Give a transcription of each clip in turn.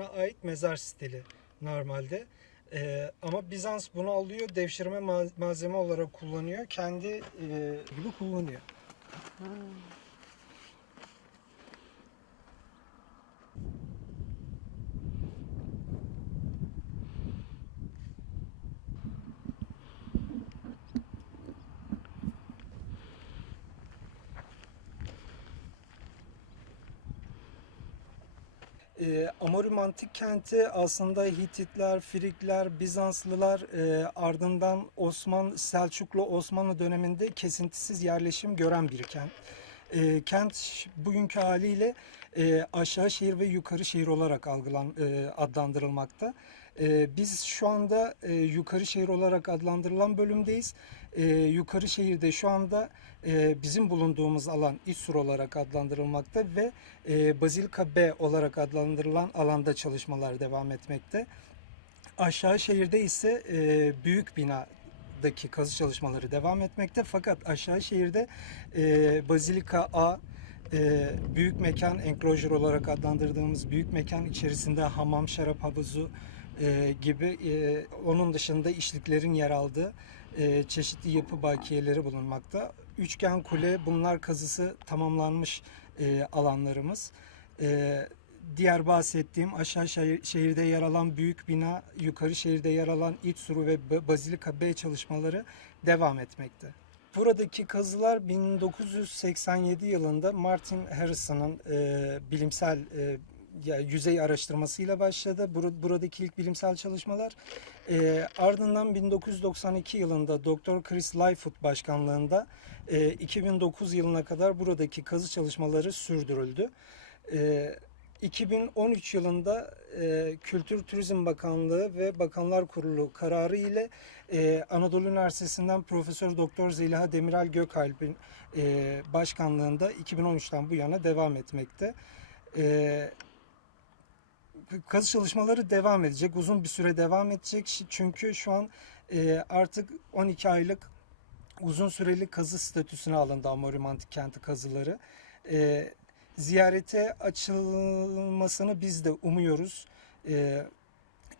ait mezar stili normalde. Ee, ama Bizans bunu alıyor, devşirme ma- malzeme olarak kullanıyor. Kendi e, gibi kullanıyor. E, Amorium antik kenti aslında Hititler, Frikler, Bizanslılar e, ardından Osman Selçuklu Osmanlı döneminde kesintisiz yerleşim gören bir kent. E, kent bugünkü haliyle e, aşağı şehir ve yukarı şehir olarak algılan e, adlandırılmakta. E, biz şu anda e, yukarı şehir olarak adlandırılan bölümdeyiz. E, yukarı şehirde şu anda e, bizim bulunduğumuz alan İssur olarak adlandırılmakta ve e, Bazilika B olarak adlandırılan alanda çalışmalar devam etmekte. Aşağı şehirde ise e, büyük binadaki kazı çalışmaları devam etmekte. Fakat aşağı şehirde e, Bazilika A e, büyük mekan enclosure olarak adlandırdığımız büyük mekan içerisinde hamam, şarap havuzu e, gibi e, onun dışında işliklerin yer aldığı e, çeşitli yapı bakiyeleri bulunmakta. Üçgen kule bunlar kazısı tamamlanmış e, alanlarımız. E, diğer bahsettiğim aşağı şehir- şehirde yer alan büyük bina, yukarı şehirde yer alan İç Suru ve Ba- Bazilika B çalışmaları devam etmekte. Buradaki kazılar 1987 yılında Martin Harrison'ın e, bilimsel e, ya yüzey araştırmasıyla başladı. Bur- buradaki ilk bilimsel çalışmalar. E, ardından 1992 yılında Dr. Chris Lightfoot başkanlığında e, 2009 yılına kadar buradaki kazı çalışmaları sürdürüldü. E, 2013 yılında e, Kültür Turizm Bakanlığı ve Bakanlar Kurulu kararı ile e, Anadolu Üniversitesi'nden Profesör Doktor Zeliha Demirel Gökalp'in e, başkanlığında 2013'ten bu yana devam etmekte. E, kazı çalışmaları devam edecek, uzun bir süre devam edecek çünkü şu an e, artık 12 aylık uzun süreli kazı statüsüne alındı Amorium Antik Kenti kazıları. E, ziyarete açılmasını biz de umuyoruz. E,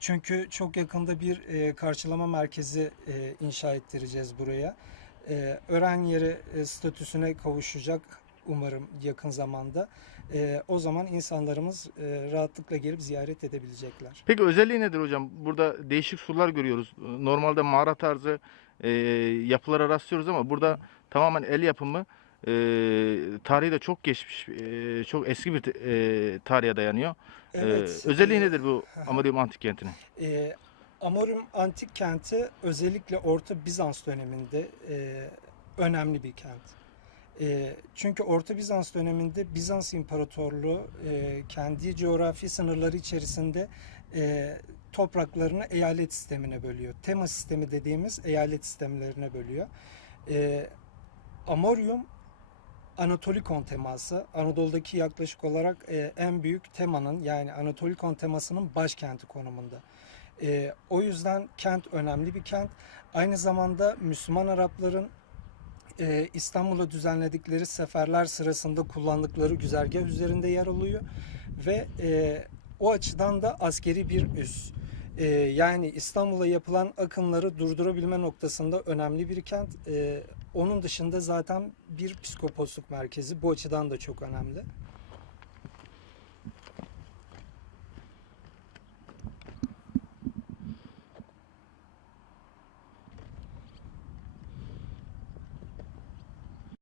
çünkü çok yakında bir e, karşılama merkezi inşa ettireceğiz buraya. E, öğren yeri e, statüsüne kavuşacak umarım yakın zamanda. E, o zaman insanlarımız e, rahatlıkla gelip ziyaret edebilecekler. Peki özelliği nedir hocam? Burada değişik surlar görüyoruz. Normalde mağara tarzı e, yapılara rastlıyoruz ama burada tamamen el yapımı e, tarihi de çok geçmiş, e, çok eski bir e, tarihe dayanıyor. E, özelliği e, nedir bu Amorium Antik Kenti'nin? E, Amorium Antik Kenti özellikle Orta Bizans döneminde e, önemli bir kent. E, çünkü Orta Bizans döneminde Bizans İmparatorluğu e, kendi coğrafi sınırları içerisinde e, topraklarını eyalet sistemine bölüyor. Tema sistemi dediğimiz eyalet sistemlerine bölüyor. E, Amorium Anatolikon teması Anadolu'daki yaklaşık olarak e, en büyük temanın yani Anatolikon temasının başkenti konumunda. E, o yüzden kent önemli bir kent. Aynı zamanda Müslüman Arapların e, İstanbul'a düzenledikleri seferler sırasında kullandıkları güzergah üzerinde yer alıyor ve e, o açıdan da askeri bir üs. E, yani İstanbul'a yapılan akınları durdurabilme noktasında önemli bir kent. E, onun dışında zaten bir psikoposluk merkezi bu açıdan da çok önemli.